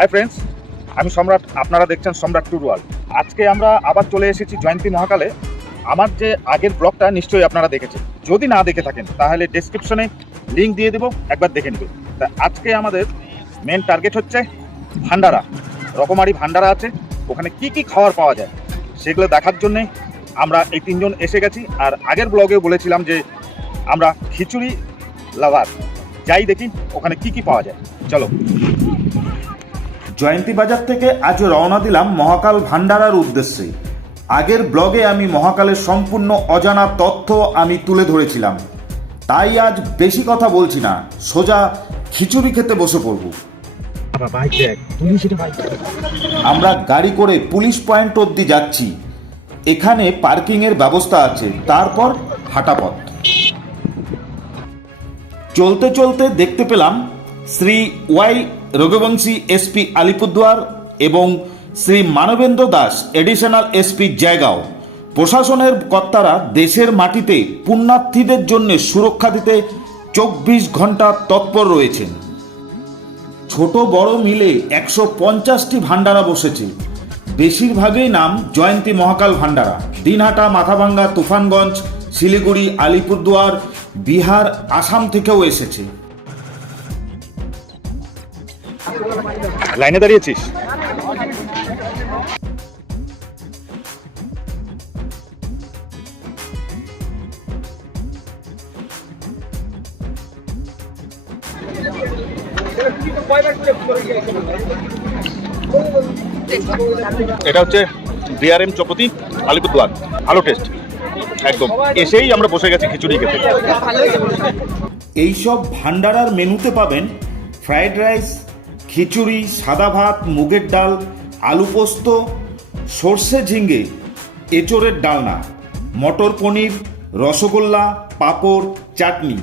Hi friends আমি সম্রাট, আপনারা দেখছেন সম্রাট ট্যুর ওয়ার্ল্ড আজকে আমরা আবার চলে এসেছি জয়ন্তী মহাকালে। আমার যে আগের ব্লগটা নিশ্চয়ই আপনারা দেখেছেন। যদি না দেখে থাকেন, তাহলে ডেসক্রিপশনে লিঙ্ক দিয়ে দেবো, একবার দেখে নেবেন তা আজকে আমাদের মেন টার্গেট হচ্ছে ভান্ডারা। রকমারি ভান্ডারা আছে, ওখানে কি কি খাবার পাওয়া যায়, সেগুলো দেখার জন্যে আমরা এই তিনজন এসে গেছি। আর আগের ব্লগেও বলেছিলাম যে আমরা খিচুড়ি লাভার যাই দেখি ওখানে কি কি পাওয়া যায়। চলো। জয়ন্তী বাজার থেকে আজ রওনা দিলাম মহাকাল ভান্ডারার উদ্দেশ্যে। আগের ব্লগে আমি মহাকালের সম্পূর্ণ অজানা তথ্য আমি তুলে ধরেছিলাম। তাই আজ বেশি কথা বলছি না সোজা খিচুড়ি খেতে বসে পড়ব। আমরা গাড়ি করে পুলিশ পয়েন্ট অবধি যাচ্ছি। এখানে পার্কিংয়ের ব্যবস্থা আছে তারপর হাঁটাপথ চলতে চলতে দেখতে পেলাম শ্রী ওয়াই রঘুবংশী এসপি আলিপুরদুয়ার এবং শ্রী মানবেন্দ্র দাস এডিশনাল এসপি জয়গাঁও। প্রশাসনের কর্তারা দেশের মাটিতে পুণ্যার্থীদের জন্য সুরক্ষা দিতে চব্বিশ ঘণ্টা তৎপর রয়েছেন। ছোট বড় মিলে একশো পঞ্চাশটি ভান্ডারা বসেছে। বেশিরভাগই নাম জয়ন্তী মহাকাল ভান্ডারা দিনহাটা, মাথাভাঙ্গা, তুফানগঞ্জ, শিলিগুড়ি, আলিপুরদুয়ার, বিহার, আসাম থেকেও এসেছে। লাইনে দাঁড়িয়েছিস? এটা হচ্ছে ডিআরএম চপতি আলিপুরদুয়ার ভালো টেস্ট একদম। এসেই আমরা বসে গেছি খিচুড়ি খেতে। এইসব ভান্ডারার মেনুতে পাবেন ফ্রাইড রাইস খিচুড়ি, সাদা ভাত, মুগের ডাল, আলু পোস্ত, সর্ষে ঝিঙ্গে এঁচোড়ের ডালনা, মটর পনির, রসগোল্লা, পাঁপড়, চাটনি।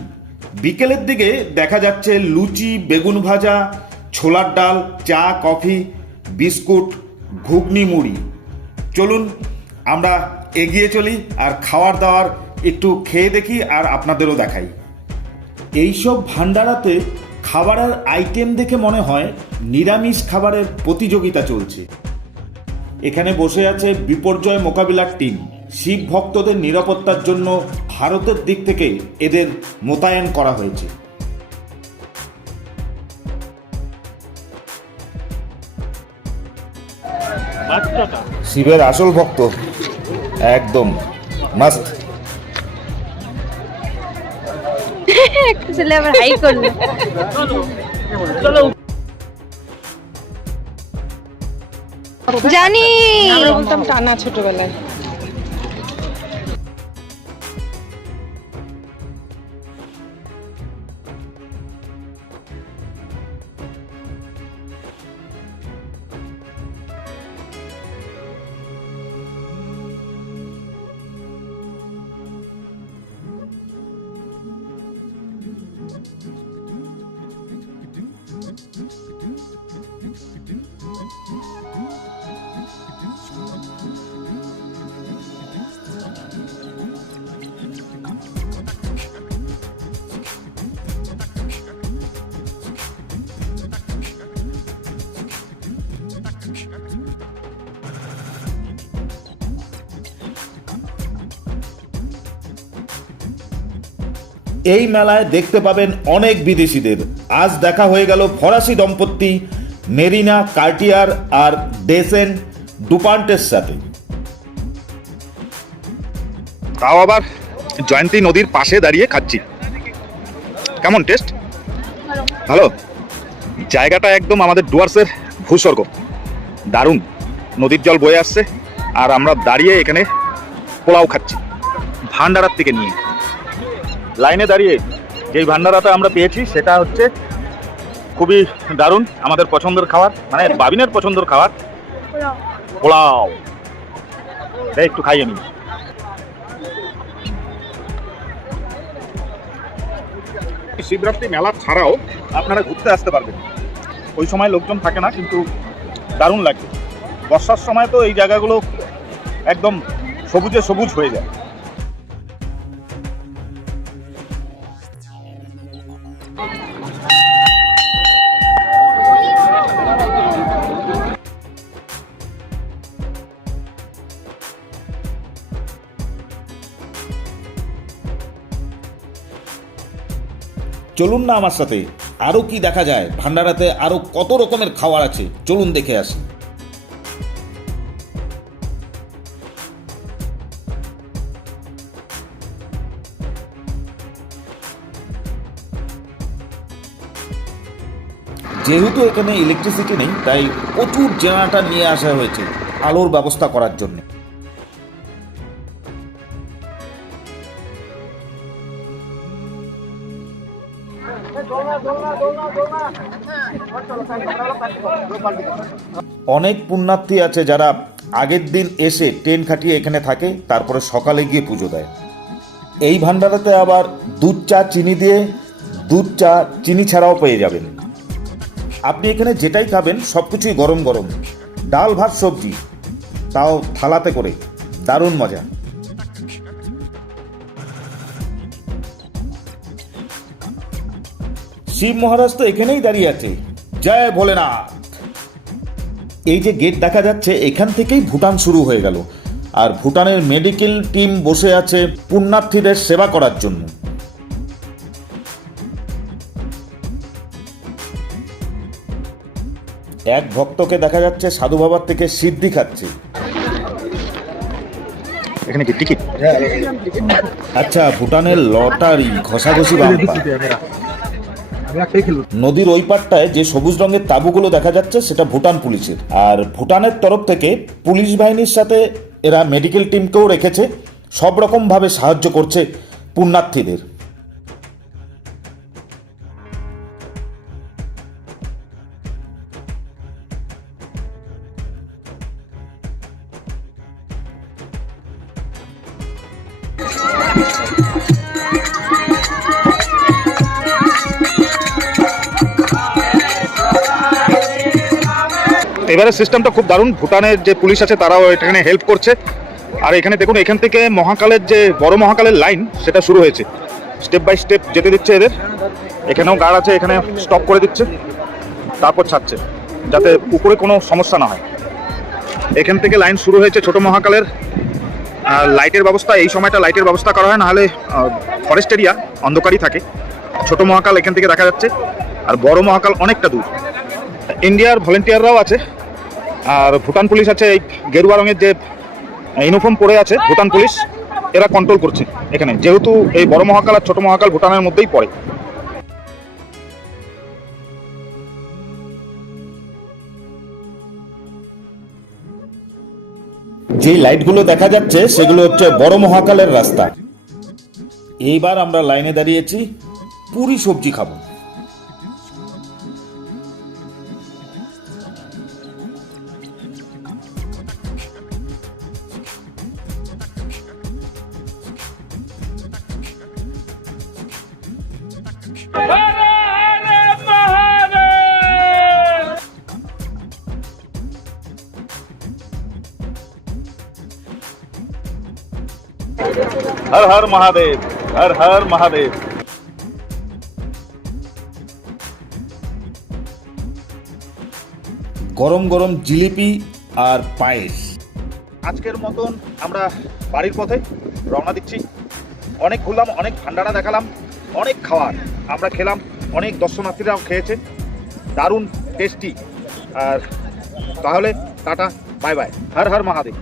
বিকেলের দিকে দেখা যাচ্ছে লুচি, বেগুন ভাজা, ছোলার ডাল, চা, কফি, বিস্কুট ঘুগনি মুড়ি চলুন, আমরা এগিয়ে চলি আর খাওয়ার দাওয়ার একটু খেয়ে দেখি আর আপনাদেরও দেখাই। এইসব ভান্ডারাতে খাবারের আইটেম দেখে মনে হয় নিরামিষ খাবারের প্রতিযোগিতা চলছে। এখানে বসে আছে বিপর্যয় মোকাবিলার টিম শিব ভক্তদের নিরাপত্তার জন্য ভারতের দিক থেকে এদের মোতায়েন করা হয়েছে। শিবের আসল ভক্ত। একদম। মাস্ট একটা ছেলে আবার হাই করল জানি আমরা বলতাম টানা ছোটবেলায় এই মেলায় দেখতে পাবেন অনেক বিদেশিদের। আজ দেখা হয়ে গেল ফরাসি দম্পতি মেরিনা কার্টিয়ার আর ডেসেন ডুপান্টের সাথে। তাও আবার জয়ন্তী নদীর পাশে দাঁড়িয়ে খাচ্ছি। কেমন টেস্ট? ভালো। জায়গাটা একদম আমাদের ডুয়ার্সের ভূস্বর্গ। দারুণ। নদীর জল বয়ে আসছে আর আমরা দাঁড়িয়ে এখানে পোলাও খাচ্ছি। ভান্ডারার থেকে নিয়ে। লাইনে দাঁড়িয়ে যেই ভান্ডারাটা আমরা পেয়েছি সেটা হচ্ছে খুবই দারুণ আমাদের পছন্দের খাবার মানে বাবিনের পছন্দের খাবার। পোলাও। একটু খাইয়ে নিই। শিবরাত্রি মেলা ছাড়াও আপনারা ঘুরতে আসতে পারবেন। ওই সময় লোকজন থাকে না কিন্তু দারুণ লাগে। বর্ষার সময় তো এই জায়গাগুলো একদম সবুজে সবুজ হয়ে যায়। চলুন না আমার সাথে। আরও কি দেখা যায়? ভান্ডারাতে আরও কত রকমের খাবার আছে? চলুন দেখে আসি। যেহেতু এখানে ইলেকট্রিসিটি নেই, তাই প্রচুর জেনারেটার নিয়ে আসা হয়েছে আলোর ব্যবস্থা করার জন্য। অনেক পুণ্যার্থী আছে যারা আগের দিন এসে ট্রেন খাটিয়ে এখানে থাকে, তারপরে সকালে গিয়ে পুজো দেয়। এই ভান্ডারাতে আবার দুধ চা, চিনি দিয়ে দুধ চা, চিনি ছাড়াও পেয়ে যাবেন। আপনি এখানে যেটাই খাবেন সব কিছুই গরম গরম। ডাল, ভাত, সবজি, তাও থালাতে করে। দারুণ মজা। শিব মহারাজ তো এখানেই দাঁড়িয়ে আছে। জয় ভোলেনাথ। এই যে গেট দেখা যাচ্ছে এখান থেকেই ভুটান শুরু হয়ে গেল। আর ভুটানের মেডিকেল টিম বসে আছে পুণ্যার্থীদের সেবা করার জন্য। এক ভক্তকে দেখা যাচ্ছে সাধু বাবার থেকে সিদ্ধি খাচ্ছে। এখানে কি টিকিট আচ্ছা ভুটানের লটারি ঘষাঘষি বাম্পার। নদীর ওই পাটটায় যে সবুজ রঙের তাঁবুগুলো দেখা যাচ্ছে, সেটা ভুটান পুলিশের। আর ভুটানের তরফ থেকে পুলিশ বাহিনীর সাথে এরা মেডিকেল টিমকেও রেখেছে। সব রকমভাবে সাহায্য করছে পুণ্যার্থীদের। এবারে সিস্টেমটা খুব দারুণ। ভুটানের যে পুলিশ আছে, তারাও এখানে হেল্প করছে। আর এখানে দেখুন, এখান থেকে মহাকালের যে, বড় মহাকালের লাইন সেটা শুরু হয়েছে। স্টেপ বাই স্টেপ যেতে দিচ্ছে এদের। এখানেও গার্ড আছে, এখানে স্টপ করে দিচ্ছে। তারপর ছাড়ছে, যাতে উপরে কোনো সমস্যা না হয়। এখান থেকে লাইন শুরু হয়েছে ছোট মহাকালের। লাইটের ব্যবস্থা, এই সময়টা লাইটের ব্যবস্থা করা হয়, নাহলে ফরেস্ট এরিয়া অন্ধকারই থাকে। ছোট মহাকাল এখান থেকে দেখা যাচ্ছে। আর বড় মহাকাল অনেকটা দূর। ইন্ডিয়ার ভলেন্টিয়াররাও আছে। আর ভুটান পুলিশ আছে, এই গেরুয়া রঙের যে ইউনিফর্ম পরে আছে ভুটান পুলিশ, এরা কন্ট্রোল করছে এখানে। যেহেতু এই বড় মহাকাল আর ছোট মহাকাল ভুটানের মধ্যেই পড়ে। যে লাইটগুলো দেখা যাচ্ছে, সেগুলো হচ্ছে বড় মহাকালের রাস্তা। এইবার আমরা লাইনে দাঁড়িয়েছি, পুরি সবজি খাব। হর হর মহাদেব হর হর মহাদেব গরম গরম জিলিপি আর পায়েস। আজকের মতন আমরা বাড়ির পথে রওনা দিচ্ছি। অনেক ঘুরলাম অনেক ভান্ডারা দেখালাম। অনেক খাবার আমরা খেলাম, অনেক দর্শনার্থীরাও খেয়েছে দারুণ টেস্টি আর তাহলে tata bye bye Har Har Mahadev.